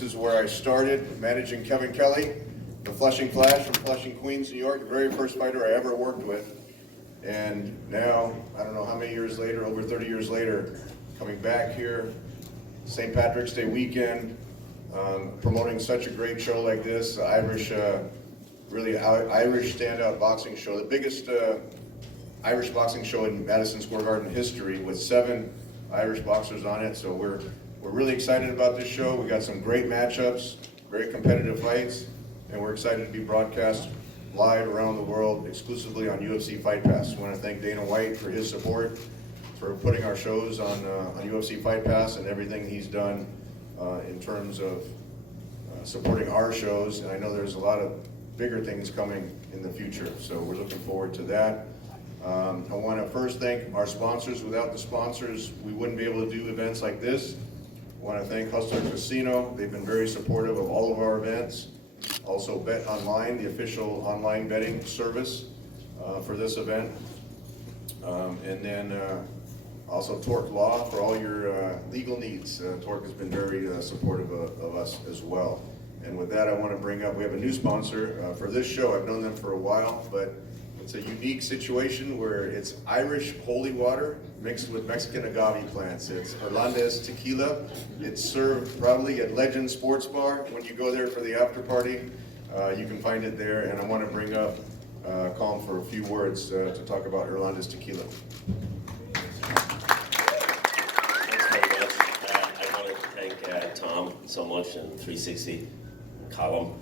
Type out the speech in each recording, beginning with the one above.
This is where I started managing Kevin Kelly, the Flushing Flash from Flushing, Queens, New York, the very first fighter I ever worked with. And now, I don't know how many years later, over 30 years later, coming back here, St. Patrick's Day weekend, promoting such a great show like this, Irish, really Irish standout boxing show, the biggest Irish boxing show in Madison Square Garden history, with 7 Irish boxers on it. So we're really excited about this show. We got some great matchups, very competitive fights, and we're excited to be broadcast live around the world exclusively on UFC Fight Pass. I want to thank Dana White for his support, for putting our shows on UFC Fight Pass, and everything he's done in terms of supporting our shows. And I know there's a lot of bigger things coming in the future, so we're looking forward to that. I want to first thank our sponsors. Without the sponsors, we wouldn't be able to do events like this. I want to thank Hustler Casino. They've been very supportive of all of our events. Also Bet Online, the official online betting service for this event. And then also Torque Law for all your legal needs. Torque has been very supportive of us as well. And with that, I want to bring up, we have a new sponsor for this show. I've known them for a while, but it's a unique situation where it's Irish holy water mixed with Mexican agave plants. It's Irlandez tequila. It's served proudly at Legend Sports Bar. When you go there for the after party, you can find it there. And I want to bring up Callum for a few words to talk about Irlandez tequila. Thanks very much. I wanted to thank Tom so much and 360, Callum.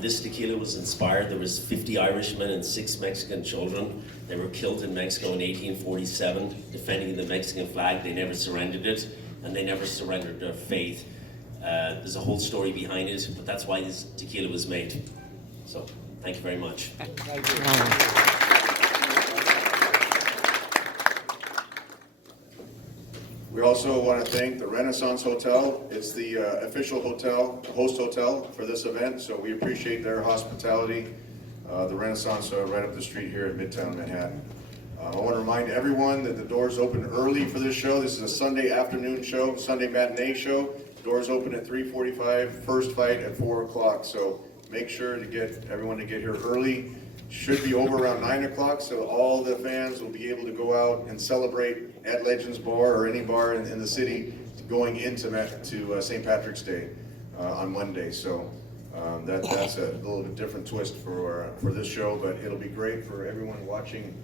This tequila was inspired. There was 50 Irishmen and 6 Mexican children. They were killed in Mexico in 1847, defending the Mexican flag. They never surrendered it, and they never surrendered their faith. There's a whole story behind it, but that's why this tequila was made. So, thank you very much. Thank you. We also want to thank the Renaissance Hotel. It's the official hotel, host hotel for this event, so we appreciate their hospitality. The Renaissance right up the street here in Midtown Manhattan. I want to remind everyone that the doors open early for this show. This is a Sunday afternoon show, Sunday matinee show. Doors open at 3:45, first fight at 4 o'clock, so make sure to get everyone to get here early. Should be over around 9 o'clock, so all the fans will be able to go out and celebrate at Legends Bar or any bar in the city going into St. Patrick's Day on Monday. So that's a little bit different twist for this show, but it'll be great for everyone watching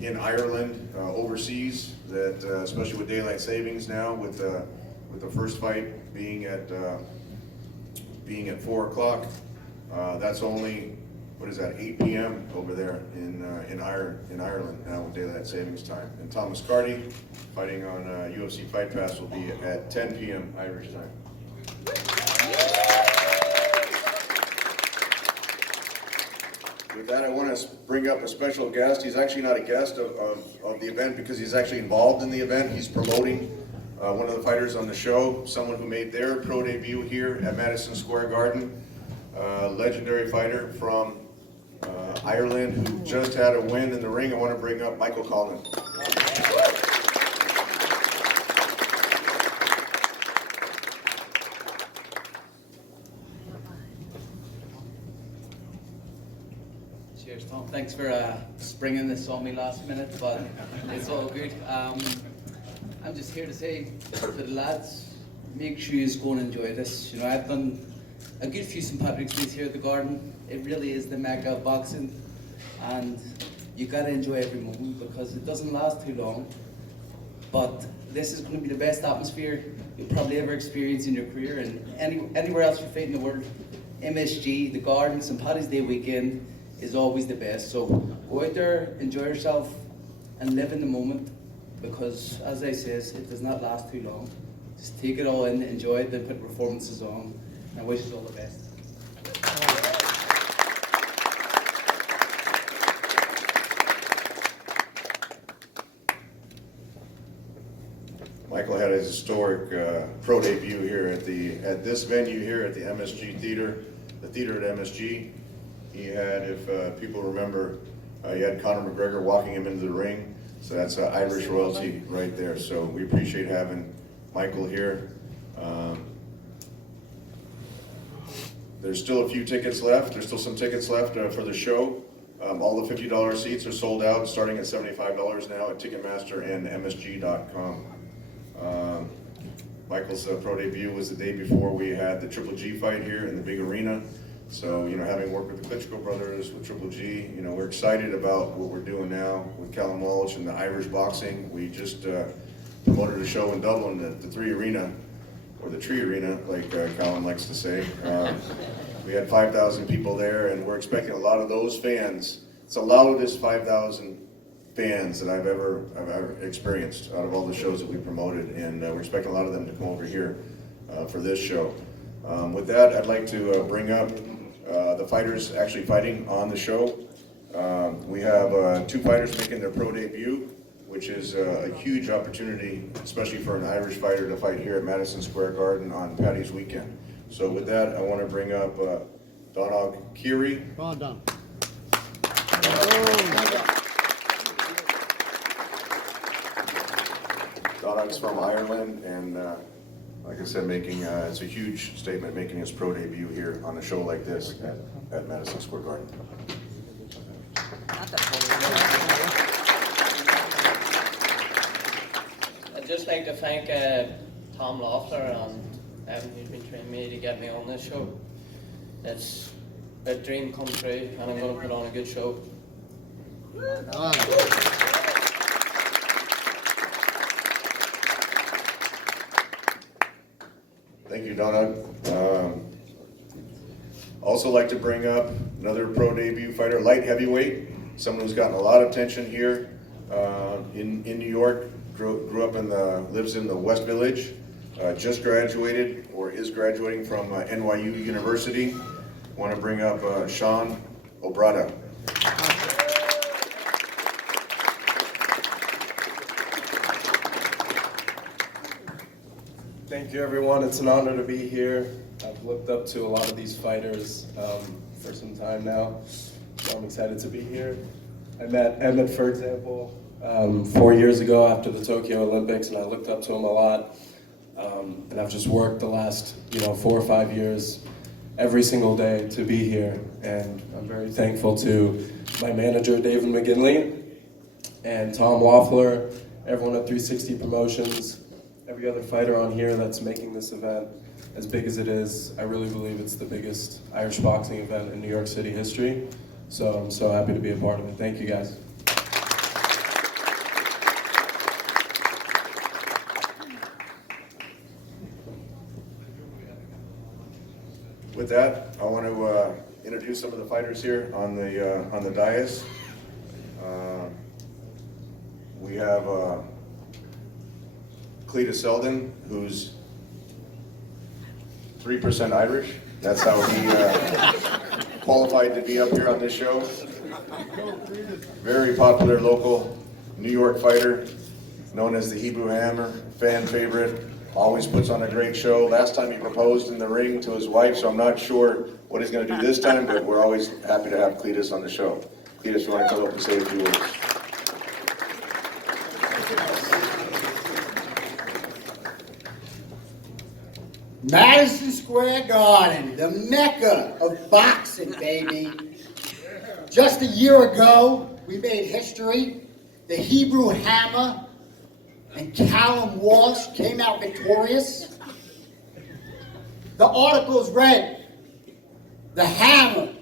in Ireland, overseas, that especially with daylight savings now, with the first fight being at 4 o'clock. That's only, what is that, 8 p.m. over there in Ireland now with daylight savings time. And Thomas Carty fighting on UFC Fight Pass will be at 10 p.m. Irish time. With that, I want to bring up a special guest. He's actually not a guest of the event because he's actually involved in the event. He's promoting one of the fighters on the show, someone who made their pro debut here at Madison Square Garden. Legendary fighter from Ireland who just had a win in the ring. I want to bring up Michael Collin. Cheers, Tom. Thanks for springing this on me last minute, but it's all good. I'm just here to say for the lads, make sure you go and enjoy this. You know, I've done a good few St. Patrick's Days here at the Garden. It really is the mecca of boxing, and you gotta enjoy every moment because it doesn't last too long. But this is going to be the best atmosphere you'll probably ever experience in your career, and anywhere else you fight in the world. MSG, the Garden, St. Paddy's Day weekend is always the best. So go out there, enjoy yourself, and live in the moment, because as I says, it does not last too long. Just take it all in, enjoy it, then put performances on. I wish you all the best. Michael had his historic pro debut here at this venue here at the MSG Theater, the theater at MSG. He had, if people remember, he had Conor McGregor walking him into the ring. So that's Irish royalty right there. So we appreciate having Michael here. There's still a few tickets left. There's still some tickets left for the show. All the $50 seats are sold out, starting at $75 now at Ticketmaster and MSG.com. Michael's pro debut was the day before we had the Triple G fight here in the big arena. So, having worked with the Klitschko brothers, with Triple G, we're excited about what we're doing now with Callum Walsh and the Irish boxing. We just promoted a show in Dublin at the Tree Arena, like Callum likes to say. We had 5,000 people there, and we're expecting a lot of those fans. It's the loudest 5,000 fans that I've ever experienced out of all the shows that we promoted, and we're expecting a lot of them to come over here for this show. With that, I'd like to bring up the fighters actually fighting on the show. We have 2 fighters making their pro debut, which is a huge opportunity, especially for an Irish fighter to fight here at Madison Square Garden on Paddy's weekend. So with that, I want to bring up Donald Keary. Come on, Don. Donald's from Ireland, and like I said, it's a huge statement making his pro debut here on a show like this at Madison Square Garden. I'd just like to thank Tom Loeffler and Evan, who's been training me to get me on this show. It's a dream come true, and I'm going to put on a good show. Thank you, Donna. Also like to bring up another pro debut fighter, light heavyweight, someone who's gotten a lot of attention here in New York, grew up lives in the West Village, just graduated or is graduating from NYU University. Want to bring up Sean Obrada. Thank you, everyone. It's an honor to be here. I've looked up to a lot of these fighters for some time now, so I'm excited to be here. I met Emmett, for example, 4 years ago after the Tokyo Olympics, and I looked up to him a lot. And I've just worked the last 4 or 5 years every single day to be here, and I'm very thankful to my manager, David McGinley, and Tom Loeffler, everyone at 360 Promotions, every other fighter on here that's making this event as big as it is. I really believe it's the biggest Irish boxing event in New York City history, so I'm so happy to be a part of it. Thank you, guys. With that, I want to introduce some of the fighters here on the dais. We have Cletus Selden, who's 3% Irish. That's how he qualified to be up here on this show. Very popular local New York fighter, known as the Hebrew Hammer, fan favorite. Always puts on a great show. Last time he proposed in the ring to his wife, so I'm not sure what he's going to do this time, but we're always happy to have Cletus on the show. Cletus, you want to come up and say a few words? Madison Square Garden, the mecca of boxing, baby. Just a year ago, we made history. The Hebrew Hammer and Callum Walsh came out victorious. The articles read, the Hammer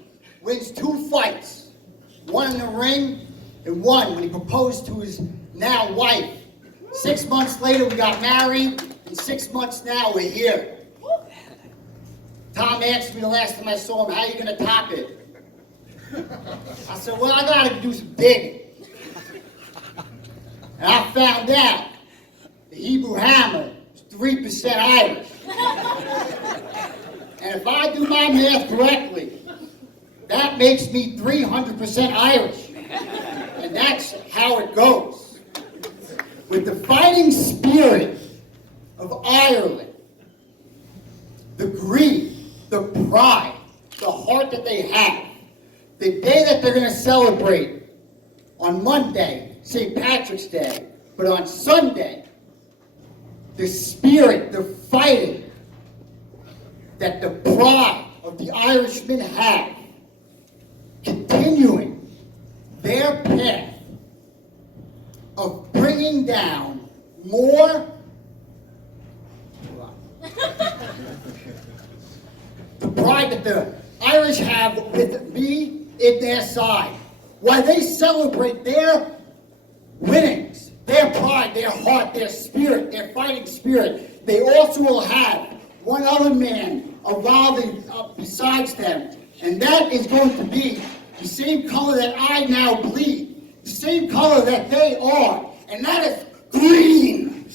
wins 2 fights, one in the ring and one when he proposed to his now wife. 6 months later, we got married, and 6 months now, we're here. Tom asked me the last time I saw him, how are you going to top it? I said, well, I got to do some digging. And I found out the Hebrew Hammer is 3% Irish. And if I do my math correctly, that makes me 300% Irish. And that's how it goes. With the fighting spirit of Ireland, the greed, the pride, the heart that they have, the day that they're going to celebrate on Monday, St. Patrick's Day, but on Sunday, the spirit, the fighting, that the pride of the Irishmen have, continuing their path of bringing down more, the pride that the Irish have with me in their side, while they celebrate their winnings, their pride, their heart, their spirit, their fighting spirit, they also will have one other man evolving besides them, and that is going to be the same color that I now bleed, the same color that they are, and that is green.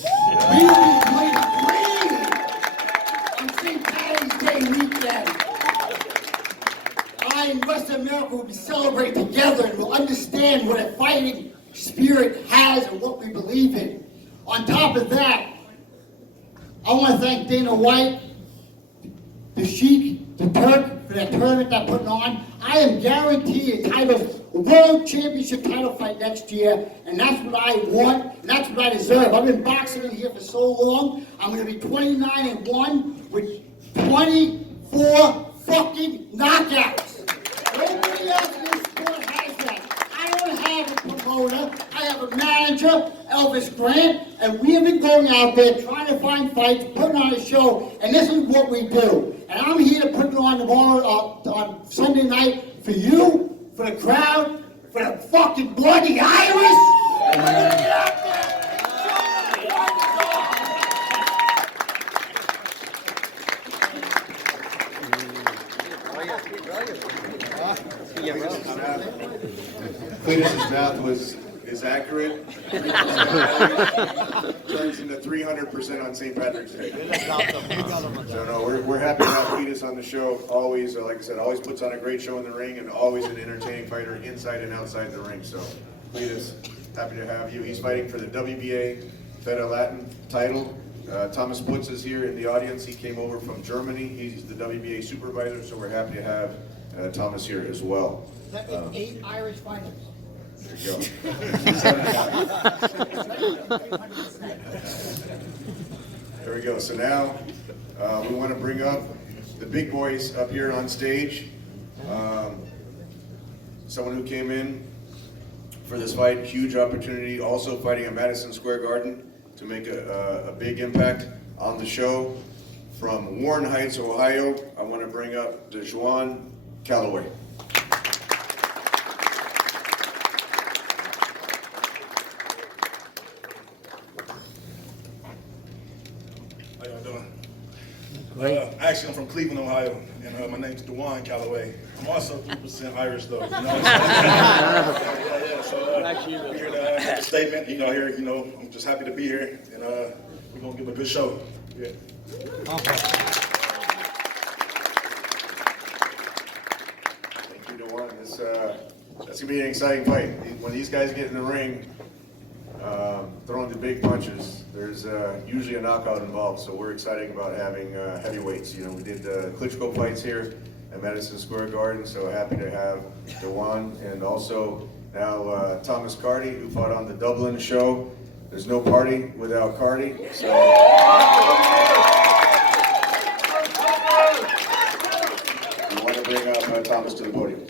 We will be green on St. Patty's Day weekend. I and West America will be celebrating together and will understand what a fighting spirit has and what we believe in. On top of that, I want to thank Dana White, the Sheik, the Turk for that tournament they're putting on. I am guaranteed a world championship title fight next year, and that's what I want, and that's what I deserve. I've been boxing in here for so long. I'm going to be 29-1 with 24 fucking knockouts. Nobody else in this sport has that. I don't have a promoter. I have a manager, Elvis Grant, and we have been going out there trying to find fights, putting on a show, and this is what we do. And I'm here to put it on tomorrow, on Sunday night for you, for the crowd, for the fucking bloody Irish. And we're gonna get out there. Cletus's math is accurate. Turns into 300% on St. Patrick's Day. So no, we're happy to have Cletus on the show. Always, like I said, always puts on a great show in the ring, and always an entertaining fighter inside and outside the ring. So Cletus, happy to have you. He's fighting for the WBA Federated Latin title. Thomas Putz is here in the audience. He came over from Germany. He's the WBA supervisor, so we're happy to have Thomas here as well. That is 8 Irish fighters. There you go. There we go. So now we want to bring up the big boys up here on stage. Someone who came in for this fight, huge opportunity, also fighting at Madison Square Garden to make a big impact on the show. From Warren Heights, Ohio, I want to bring up DeJuan Calloway. How y'all doing? Actually, I'm from Cleveland, Ohio, and my name's DeJuan Calloway. I'm also 3% Irish, though. You know what I'm saying? So we're here to have a statement. Here, I'm just happy to be here, and we're gonna give a good show. Yeah. Thank you, DeJuan. That's gonna be an exciting fight. When these guys get in the ring, throwing the big punches, there's usually a knockout involved, so we're excited about having heavyweights. We did Klitschko fights here at Madison Square Garden, so happy to have DeJuan, and also now Thomas Carty, who fought on the Dublin show. There's no party without Carty, so we want to bring up Thomas to the podium.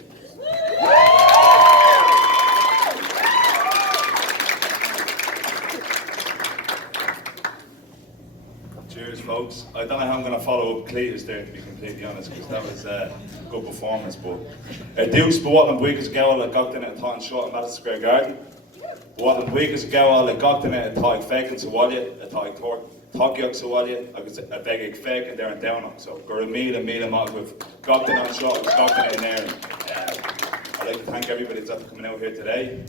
Cheers, folks. I don't know how I'm going to follow up Cletus there, to be completely honest, because that was a good performance. But Dukes, but what I'm weak as Gowl, I got in at Taunton Short in Madison Square Garden. What I'm weak as Gowl, I got in at Taik Fake and Sawalya, a Taik Tokyok Sawalya, I was a big fake and there and down. So, go to meet and out with got in on short, got in there. I'd like to thank everybody that's coming out here today.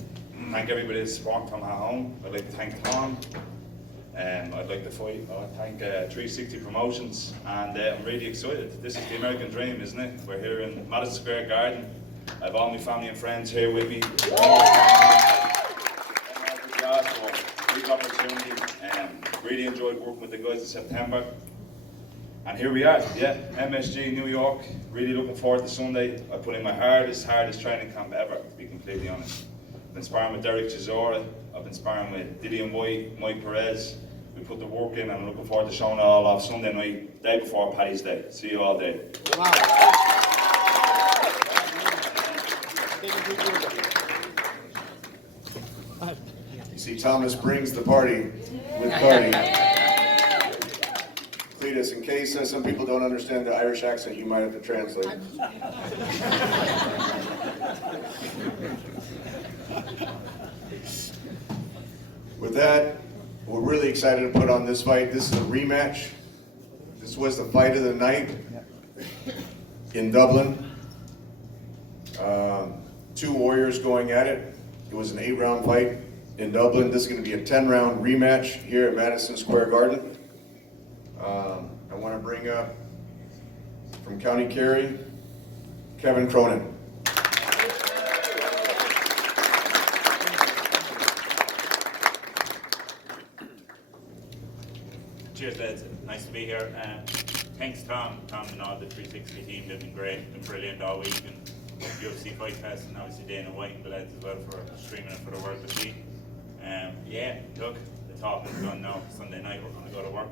Thank everybody that's supporting from at home. I'd like to thank Tom. I'd like to thank 360 Promotions, and I'm really excited. This is the American dream, isn't it? We're here in Madison Square Garden. I have all my family and friends here with me. Big opportunity. Really enjoyed working with the guys in September. And here we are, MSG New York. Really looking forward to Sunday. I put in my hardest training camp ever, to be completely honest. I've been sparring with Derek Chisora. I've been sparring with Didion White, Mike Perez. We put the work in, and I'm looking forward to showing it all off Sunday night, day before Paddy's Day. See you all day. Wow. You see, Thomas brings the party with party. Cletus, in case some people don't understand the Irish accent, you might have to translate. With that, we're really excited to put on this fight. This is a rematch. This was the fight of the night in Dublin. Two warriors going at it. It was an 8-round fight in Dublin. This is going to be a 10-round rematch here at Madison Square Garden. I want to bring up from County Kerry, Kevin Cronin. Cheers, lads. Nice to be here. Thanks, Tom and all the 360 team. They've been great, been brilliant all week. And UFC Fight Pass, and obviously Dana White and the lads as well for streaming it for the world to see. Yeah, look, the talk is done now. Sunday night we're going to go to work.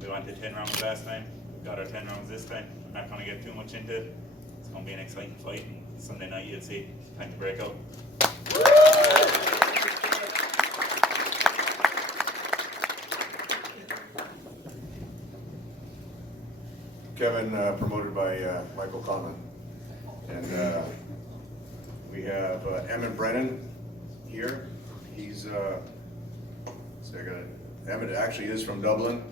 We went to 10 rounds last time. We've got our 10 rounds this time. I'm not going to get too much into it. It's going to be an exciting fight. And Sunday night you'll see. Time to break out. Kevin, promoted by Michael Conlon. And we have Emmett Brennan here. He's, Emmett actually is from Dublin,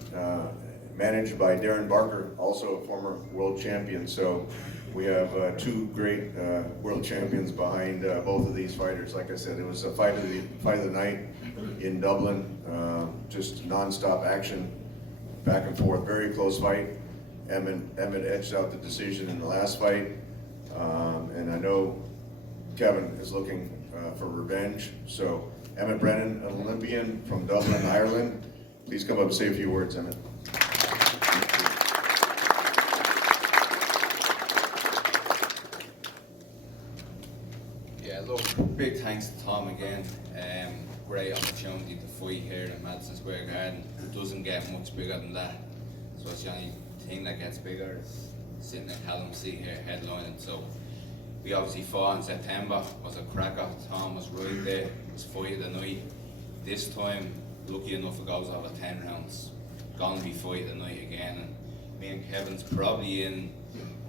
managed by Darren Barker, also a former world champion. So we have two great world champions behind both of these fighters. Like I said, it was a fight of the night in Dublin, just non-stop action, back and forth, very close fight. Emmett edged out the decision in the last fight, and I know Kevin is looking for revenge. So Emmett Brennan, an Olympian from Dublin, Ireland. Please come up and say a few words, Emmett. Yeah, look, big thanks to Tom again. Great opportunity to fight here at Madison Square Garden. It doesn't get much bigger than that. So it's the only thing that gets bigger is sitting at Callum seat here headlining. So we obviously fought in September, was a cracker. Tom was right there, it was fight of the night. This time, lucky enough it goes over 10 rounds. Gonna be fight of the night again. And me and Kevin's probably in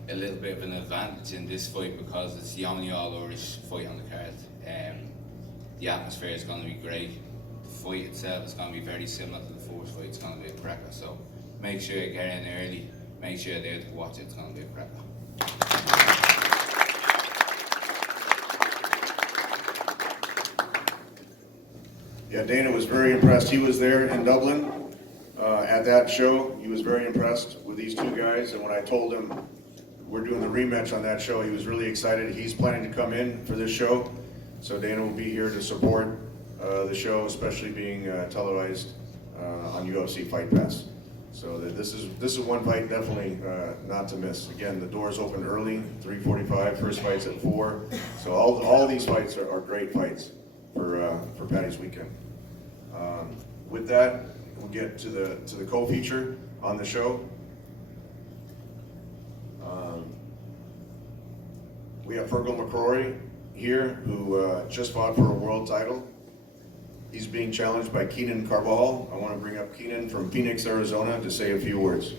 a little bit of an advantage in this fight because it's the only all-Irish fight on the card. The atmosphere is going to be great. The fight itself is going to be very similar to the first fight. It's going to be a cracker. So make sure you get in early. Make sure you're there to watch it. It's going to be a cracker. Yeah, Dana was very impressed. He was there in Dublin at that show. He was very impressed with these two guys. And when I told him we're doing the rematch on that show, he was really excited. He's planning to come in for this show. So Dana will be here to support the show, especially being televised on UFC Fight Pass. So this is one fight definitely not to miss. Again, the doors open early, 3:45. First fight's at 4. So all these fights are great fights for Paddy's weekend. With that, we'll get to the co-feature on the show. We have Fergal McCrory here, who just fought for a world title. He's being challenged by Keenan Carbajal. I want to bring up Keenan from Phoenix, Arizona, to say a few words.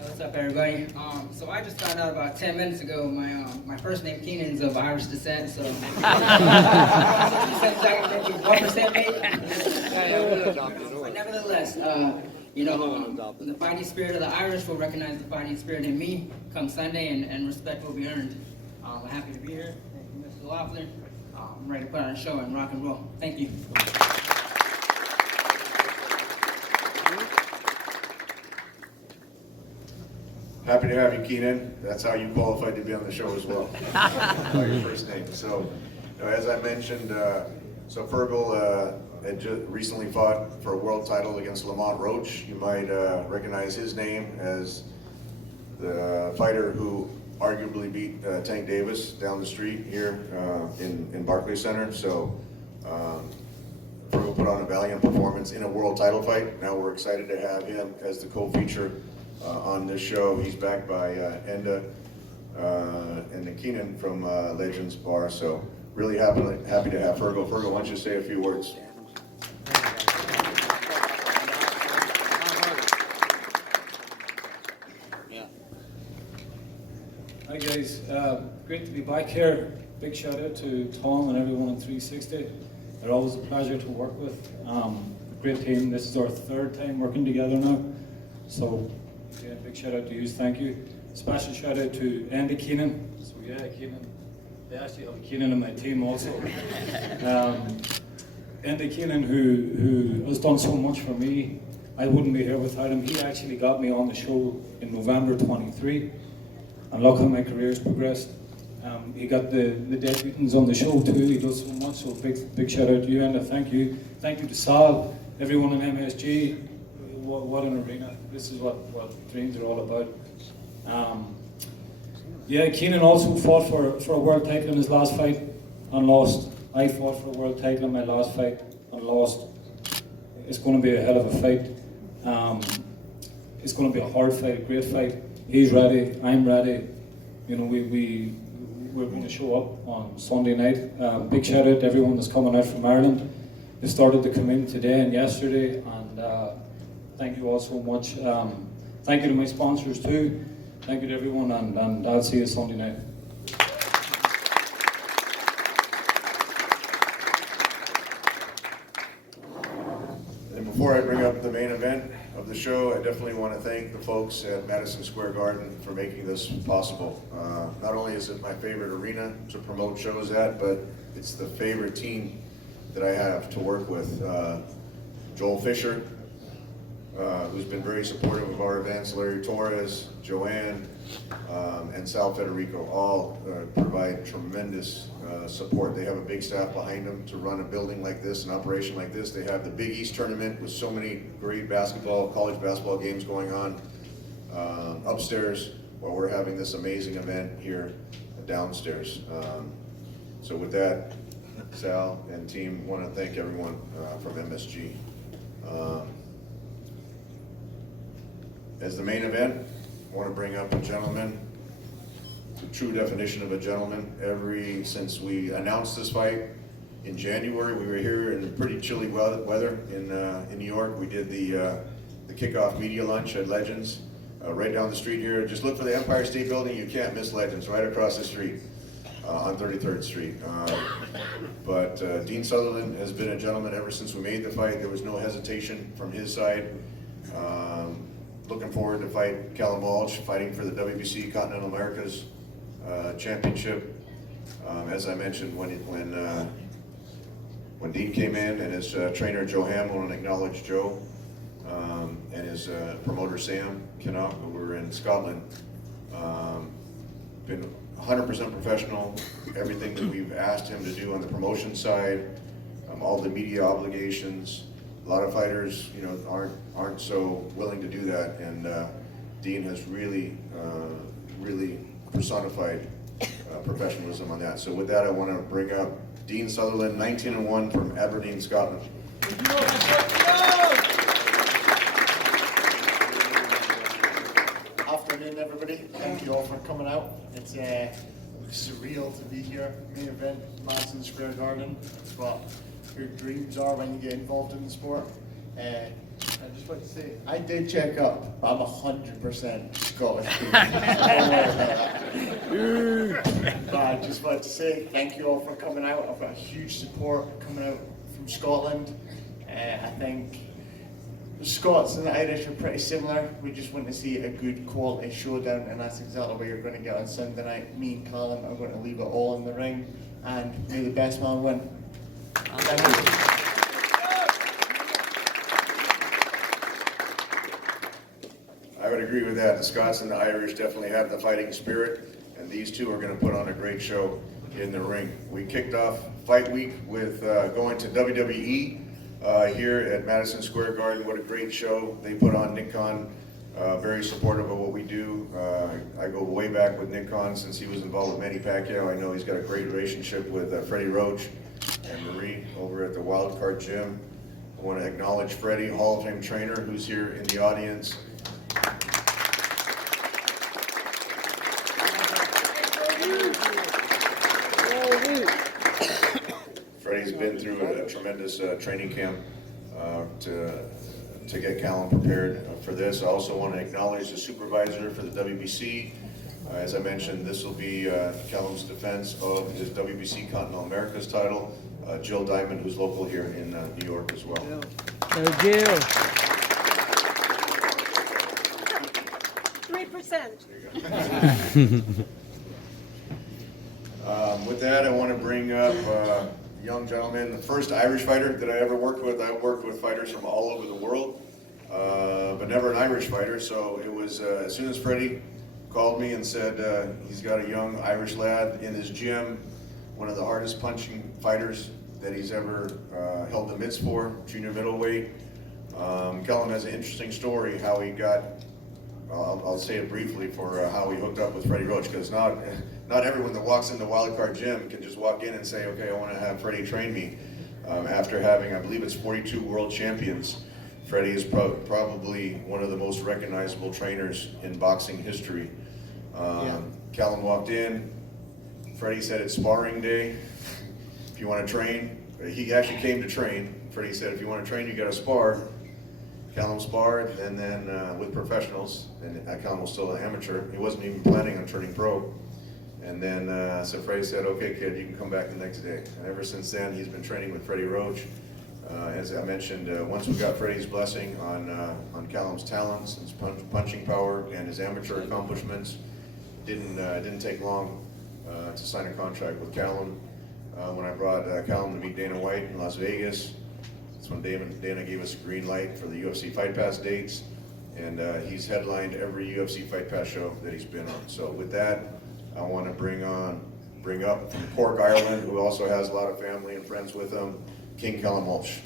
What's up, everybody? So I just found out about 10 minutes ago my first name Keenan's of Irish descent, so 1% maybe. But nevertheless, the fighting spirit of the Irish will recognize the fighting spirit in me come Sunday, and respect will be earned. I'm happy to be here. Thank you, Mr. Loeffler. I'm ready to put on a show and rock and roll. Thank you. Happy to have you, Keenan. That's how you qualified to be on the show as well. By your first name. So, as I mentioned, Fergal had just recently fought for a world title against Lamont Roach. You might recognize his name as the fighter who arguably beat Tank Davis down the street here in Barclays Center. So, Fergal put on a valiant performance in a world title fight. Now we're excited to have him as the co-feature on this show. He's backed by Enda and Keenan from Legends Bar, so really happy to have Fergal. Fergal, why don't you say a few words? Hi guys, great to be back here. Big shout out to Tom and everyone on 360. They're always a pleasure to work with. Great team. This is our third time working together now. So yeah, big shout out to you. Thank you. Special shout out to Andy Keenan. So yeah, Keenan. They actually have Keenan in my team also. Andy Keenan, who has done so much for me. I wouldn't be here without him. He actually got me on the show in November 23. And look how my career's progressed. He got the debutants on the show too. He does so much. So big shout out to you, and thank you to Sal, everyone in MSG. What an arena! This is what dreams are all about. Yeah, Keenan also fought for a world title in his last fight and lost. I fought for a world title in my last fight and lost. It's going to be a hell of a fight. It's going to be a hard fight, a great fight. He's ready, I'm ready. You know, we're going to show up on Sunday night. Big shout out to everyone that's coming out from Ireland. They started to come in today and yesterday, and thank you all so much. Thank you to my sponsors too. Thank you to everyone, and I'll see you Sunday night. And before I bring up the main event of the show, I definitely want to thank the folks at Madison Square Garden for making this possible. Not only is it my favorite arena to promote shows at, but it's the favorite team that I have to work with. Joel Fisher, who's been very supportive of our events, Larry Torres, Joanne, and Sal Federico, all provide tremendous support. They have a big staff behind them to run a building like this, an operation like this. They have the Big East tournament with so many great college basketball games going on upstairs, while we're having this amazing event here downstairs. So with that, Sal and team want to thank everyone from MSG. As the main event, I want to bring up a gentleman, the true definition of a gentleman. Since we announced this fight in January, we were here in pretty chilly weather in New York. We did the kickoff media lunch at Legends right down the street here. Just look for the Empire State Building. You can't miss Legends, right across the street on 33rd Street. But Dean Sutherland has been a gentleman ever since we made the fight. There was no hesitation from his side. Looking forward to fight Callum Walsh, fighting for the WBC Continental Americas Championship. As I mentioned, when Dean came in, and his trainer Joe Ham, I want to acknowledge Joe, and his promoter Sam Kinnock, who were in Scotland. Been 100% professional. Everything that we've asked him to do on the promotion side, all the media obligations. A lot of fighters, you know, aren't so willing to do that, and Dean has really personified professionalism on that. So with that, I want to bring up Dean Sutherland, 19-1 from Aberdeen, Scotland. Afternoon, everybody. Thank you all for coming out. It's surreal to be here. Main event, Madison Square Garden. But your dreams are when you get involved in the sport. I just want to say, I did check up, but I'm 100% Scottish. But I just want to say thank you all for coming out. I've got huge support coming out from Scotland. I think the Scots and the Irish are pretty similar. We just want to see a good quality showdown, and that's exactly what you're going to get on Sunday night. Me and Callum are going to leave it all in the ring, and may the best man win. Thank you. I would agree with that. The Scots and the Irish definitely have the fighting spirit, and these two are going to put on a great show in the ring. We kicked off fight week with going to WWE here at Madison Square Garden. What a great show they put on. Nick Khan, very supportive of what we do. I go way back with Nick Khan since he was involved with Manny Pacquiao. I know he's got a great relationship with Freddie Roach and Marie over at the Wild Card Gym. I want to acknowledge Freddie, Hall of Fame trainer, who's here in the audience. Freddie's been through a tremendous training camp to get Callum prepared for this. I also want to acknowledge the supervisor for the WBC. As I mentioned, this will be Callum's defense of his WBC Continental Americas title. Jill Diamond, who's local here in New York as well. Thank you. 3%. With that, I want to bring up a young gentleman, the first Irish fighter that I ever worked with. I worked with fighters from all over the world, but never an Irish fighter. So it was as soon as Freddie called me and said he's got a young Irish lad in his gym, one of the hardest punching fighters that he's ever held the mitts for, junior middleweight. Callum has an interesting story how he got, I'll say it briefly, for how he hooked up with Freddie Roach, because not everyone that walks into Wildcard Gym can just walk in and say, okay, I want to have Freddie train me. After having, I believe it's 42 world champions, Freddie is probably one of the most recognizable trainers in boxing history. Callum walked in, Freddie said it's sparring day. If you want to train, he actually came to train. Freddie said, if you want to train, you got to spar. Callum sparred, and then with professionals, and Callum was still an amateur. He wasn't even planning on turning pro. And then, so Freddie said, okay, kid, you can come back the next day. And ever since then, he's been training with Freddie Roach. As I mentioned, once we got Freddie's blessing on Callum's talents, his punching power, and his amateur accomplishments, didn't take long to sign a contract with Callum. When I brought Callum to meet Dana White in Las Vegas, that's when Dana gave us a green light for the UFC Fight Pass dates, and he's headlined every UFC Fight Pass show that he's been on. So with that, I want to bring up from Cork, Ireland, who also has a lot of family and friends with him, King Callum Walsh.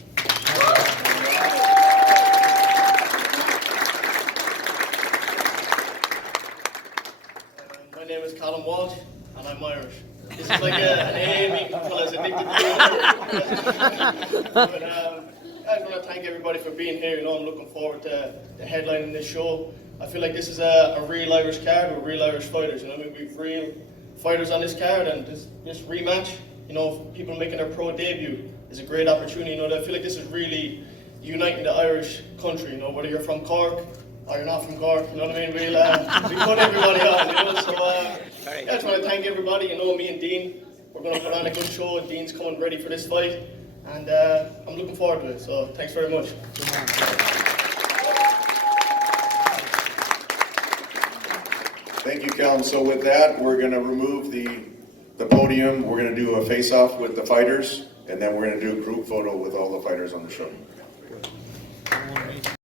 My name is Callum Walsh, and I'm Irish. This is like an AA meeting until I was addicted to it. But I just want to thank everybody for being here. You know, I'm looking forward to headlining this show. I feel like this is a real Irish card with real Irish fighters. You know, we've real fighters on this card, and this rematch, you know, people making their pro debut is a great opportunity. You know, I feel like this is really uniting the Irish country. You know, whether you're from Cork or you're not from Cork, you know what I mean? We put everybody on. You know, so I just want to thank everybody. You know, me and Dean, we're going to put on a good show. And Dean's coming ready for this fight, and I'm looking forward to it. So thanks very much. Thank you, Callum. So with that, we're going to remove the podium. We're going to do a face-off with the fighters, and then we're going to do a group photo with all the fighters on the show.